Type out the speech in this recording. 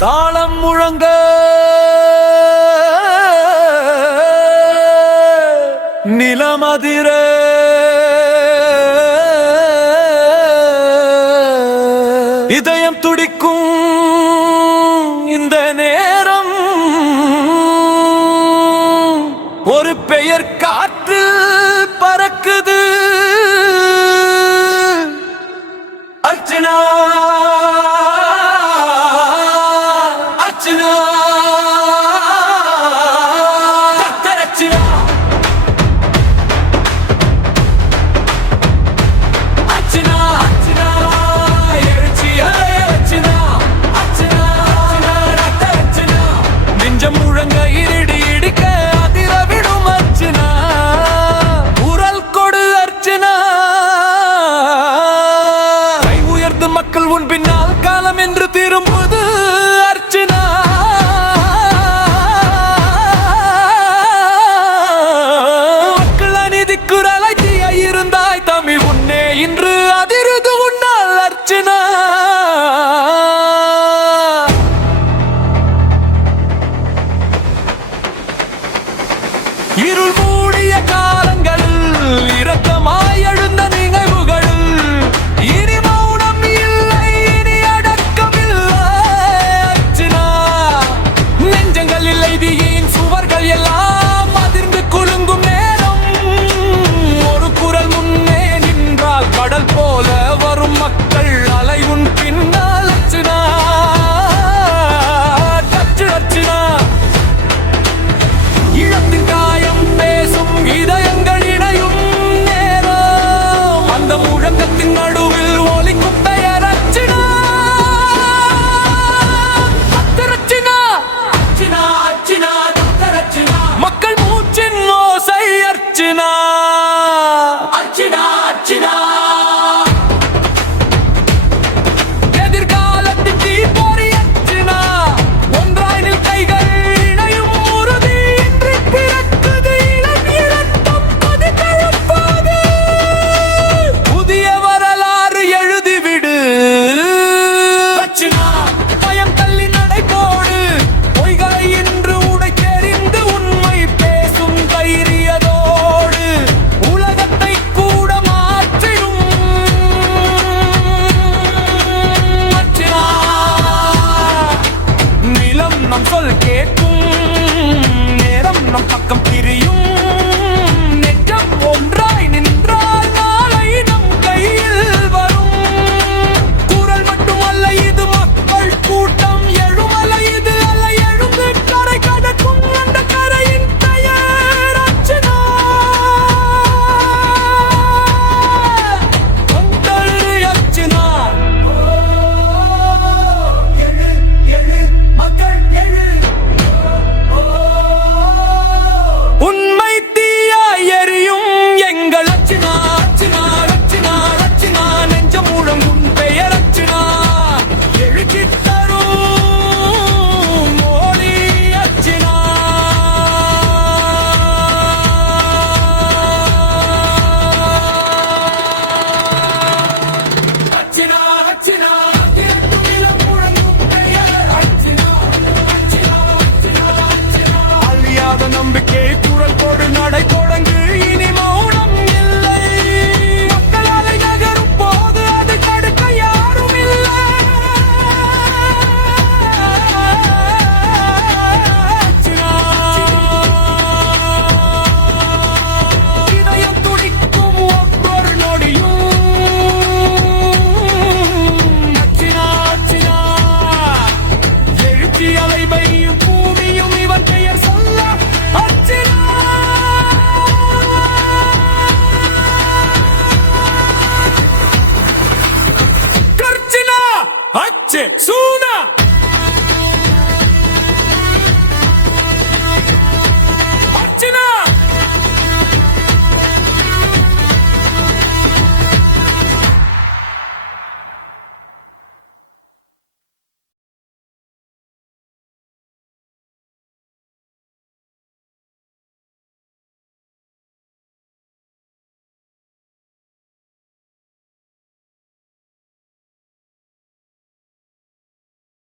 தாளம் முழங்க நிலமதிர இதயம் துடிக்கும் இந்த நேரம் ஒரு பெயர் காற்று பறக்குது. அர்ச்சனா அர்ச்சனா அர்ச்சனா அர்ச்சனா அர்ச்சனா எழுச்சியா அர்ச்சனா அர்ச்சனா அர்ச்சனா நெஞ்சம் முழங்க இருடி இடிக்க அதிர விடும் அர்ச்சனா குரல் கொடு அர்ச்சனா கை உயர்ந்து மக்கள் உன் பின்னால் காலம் என்று திரும்புது அர்ச்சனா மக்கள் அநீதி குரலை தீய இருந்தாய் தமிழ் உன்னே இன்று அதிருது உன்னால் அர்ச்சனா இருள் மூடிய காலங்களில் இரக்கமாய் எழுந்த நினைவுகள் இனி மௌனம் இல்லை இனி அடக்கம் இல்லை அர்ச்சனா நெஞ்சங்களில் எய்தியின் சுவர்கள் எல்லாம் அதிர்ந்து குலுங்கும் நேரம் ஒரு குரல் முன்னே நின்றால் கடல் போல வரும் மக்கள் அலை உன் பின்னால் அர்ச்சனா அர்ச்சனா ஈழத்தின் காயம் பேசும் இதயங்கள் இணையும் நேரம் அந்த முழக்கத்தின் நடுவில் ஒலிக்கும் பெயர் அர்ச்சனா அர்ச்சனா அர்ச்சனா அர்ச்சனா அர்ச்சனா மக்கள் மூச்சின் ஓசை அர்ச்சனா அர்ச்சனா அர்ச்சனா எதிர்காலத்தின் தீப்பொறி அர்ச்சனா ஒன்றாய் நில் கைகள் இணையும் உறுதி இன்று பிறக்குது இளம் இரத்தம் அது கழுப்பாது புதிய வரலாறு எழுதிவிடு அர்ச்சனா பயம் தள்ளி நடை போடு பொய்களை இன்று உடை தெரிந்து உண்மை பேசும் தைரியதோடு உலகத்தை கூட மாற்றிடும் அர்ச்சனா நிலம் நம் சொல் கேட்கும் நேரம் நம் பக்கம் பிரியும் நெஞ்சம் ஒன்றாய் நின்றால் நாளை நம் கையில் வரும் குரல் மட்டுமல்ல இது மக்கள் கூட்டம் எழுமல இது அல்ல எழுந்து கரை கடக்கும் அந்த கரையின் பெயர் அர்ச்சனா உங்கள் அர்ச்சனா எழு எழு மக்கள் எழு உண்மை தீயாய் எரியும் எங்கள் அர்ச்சனா அர்ச்சனா அர்ச்சனா அர்ச்சனா நெஞ்சம் முழங்கும் பெயர் அர்ச்சனா எழுச்சி தரும் ஒளி அர்ச்சனா அர்ச்சனா அர்ச்சனா கேட்கும் இளம் முழங்கும் பெயர் அர்ச்சனா அர்ச்சனா அர்ச்சனா அர்ச்சனா அழியாத நம்பிக்கை குரல் கொடு நடை தொடங்கு இனி மௌனம் இல்லை மக்கள் அலை நகரும் போது அதை தடுக்க யாரும் இல்லை அர்ச்சனா இதயம் துடிக்கும் ஒவ்வொரு நொடியும் அர்ச்சனா அர்ச்சனா எழுச்சி அலை பெய்யும் பூமியும் இவன் பெயர் சொல்ல அர்ச்சனா அர்ச்சனா அச்சே சூனா